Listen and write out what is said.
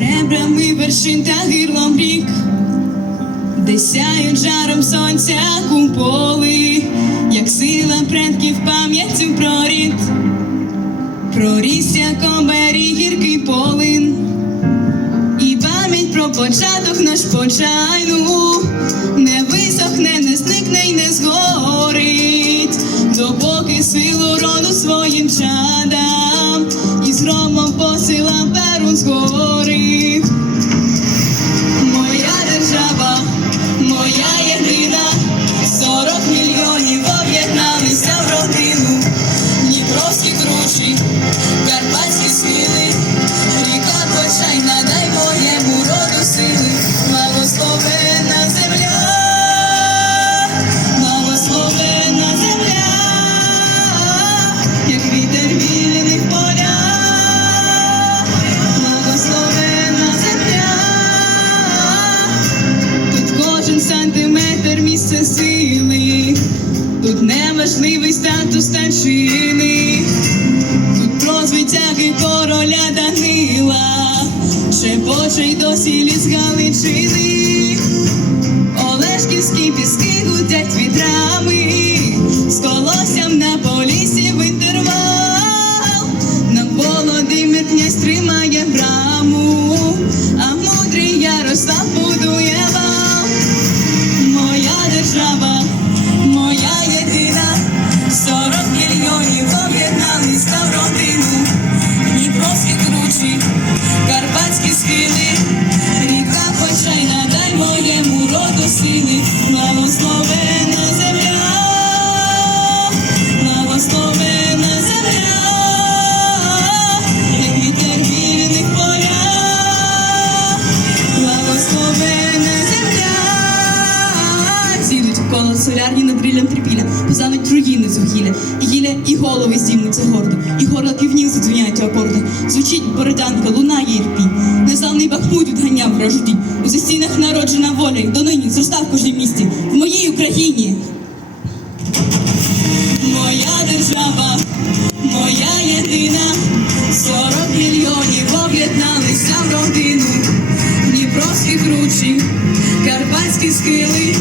ребрами вершин та гирлом рік, де сяють жаром сонця куполи, як сила предків пам'яттю прорід, проріс як оберіг гіркий полин, і пам'ять про початок наш почайну. Не висохне, не зникне й не згорить, посилам перун з Моя неважливий статус старшини, тут про звитяги короля Данила, шепоче й досі ліс Галичини, коло солярні над ріллям трипіля, позануть руїни з і гілля, і голови здіймуться гордо, і горла півнів задзвіняють у акорди. Звучить бородянка, лунає ірпінь. Неславний Бахмут відганяв вражу. У застінах народжена воля, і донині зростав в кожній місті, в моїй Україні. Моя держава, моя єдина, сорок мільйонів об'єдналися в родину, Дніпровські кручі, Карпатські схили,